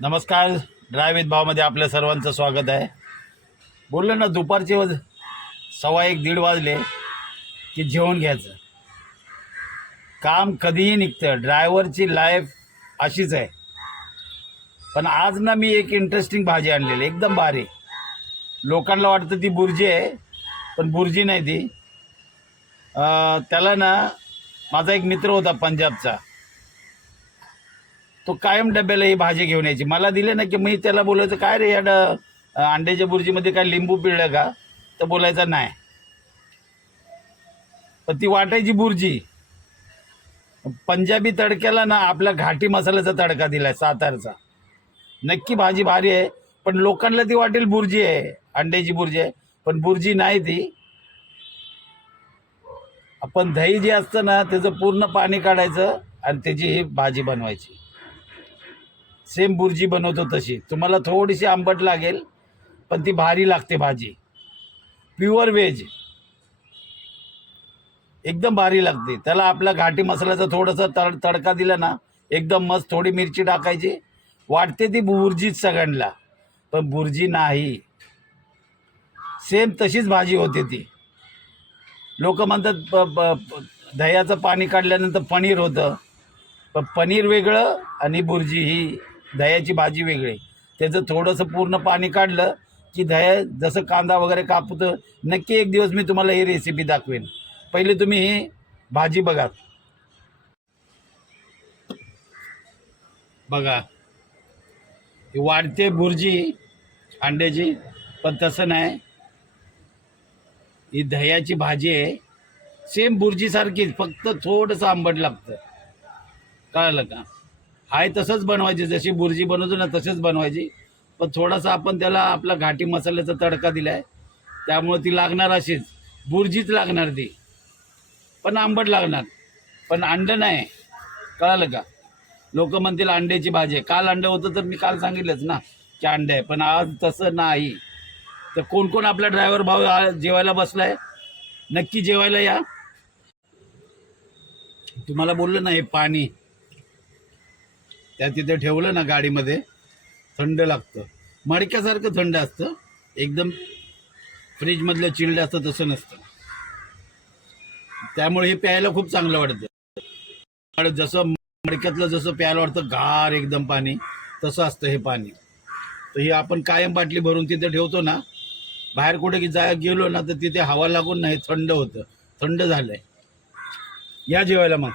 नमस्कार. Drive with भावमध्ये आपल्या सर्वांचं स्वागत आहे. बोललो ना दुपारचे 1:15-1:30 वाजले की जेवण घ्यायचं. काम कधीही निघतं. ड्रायव्हरची लाईफ अशीच आहे. पण आज ना मी एक इंटरेस्टिंग भाजी आणलेली, एकदम भारी. लोकांना वाटतं ती बुर्जी आहे, पण बुर्जी नाही ती. त्याला ना माझा एक मित्र होता पंजाबचा, तो कायम डब्याला ही भाजी घेऊन यायची. मला दिले ना की मी त्याला बोलायचं, काय रे या अंड्याच्या बुर्जीमध्ये काय लिंबू पिळलं का? तर बोलायचा नाही. पण ती वाटायची बुर्जी. पंजाबी तडक्याला ना आपल्या घाटी मसाल्याचा तडका दिलाय, सातारचा. नक्की भाजी भारी आहे, पण लोकांना ती वाटेल बुर्जी आहे, अंड्याची बुर्जी आहे, पण बुर्जी नाही ती. आपण दही जे असतं ना त्याचं पूर्ण पाणी काढायचं आणि त्याची ही भाजी बनवायची. सेम बुर्जी बनवतो तशी. तुम्हाला थोडीशी आंबट लागेल, पण ती भारी लागते भाजी. प्युअर व्हेज, एकदम भारी लागते. त्याला आपला घाटी मसाल्याचा थोडासा तडका दिला ना एकदम मस्त. थोडी मिरची टाकायची. वाटते ती बुर्जीच सगळ्यांना, पण बुर्जी नाही. सेम तशीच भाजी होते ती. लोक म्हणतात दह्याचं पाणी काढल्यानंतर पनीर होतं, पण पनीर वेगळं आणि बुर्जी ही दह्याची भाजी वेगळी. त्याचं थोडंसं पूर्ण पाणी काढलं की दह्या जसं कांदा वगैरे कापतं. नक्की एक दिवस मी तुम्हाला ही रेसिपी दाखवेन. पहिले तुम्ही ही भाजी बघा. ही वाढते बुर्जी अंड्याची, पण तसं नाही. ही दह्याची भाजी आहे, सेम बुर्जीसारखीच, फक्त थोडंसं आंबट लागतं. कळलं का? हाय तसंच बनवायची, जशी बुर्जी बनवतो ना तसंच बनवायची, पण थोडासा आपण त्याला आपला घाटी मसाल्याचा तडका दिलाय, त्यामुळे ती लागणार अशीच बुर्जीच लागणार ती, पण आंबट लागणार. पण अंडं नाही. कळलं का? लोक म्हणतील अंड्याची भाजी आहे. काल अंडं होतं तर मी काल सांगितलंच ना की अंडे आहे, पण आज तसं नाही. तर कोण कोण आपला ड्रायव्हर भाऊ जेवायला बसलाय, नक्की जेवायला या. तुम्हाला बोललं ना हे पाणी त्या तिथे ठेवलं ना गाडीमध्ये, थंड लागतं. मडक्यासारखं थंड असतं, एकदम फ्रीजमधलं चिल्ड असतं तसं नसतं. त्यामुळे हे प्यायला खूप चांगलं वाटतं. जसं मडक्यातलं जसं प्यायला वाटतं गार एकदम पाणी, तसं असतं हे पाणी. तर हे आपण कायम बाटली भरून तिथे ठेवतो ना, बाहेर कुठे की गेलो ना तर तिथे हवा लागून नाही थंड होतं. थंड झालंय. या जेवायला मग.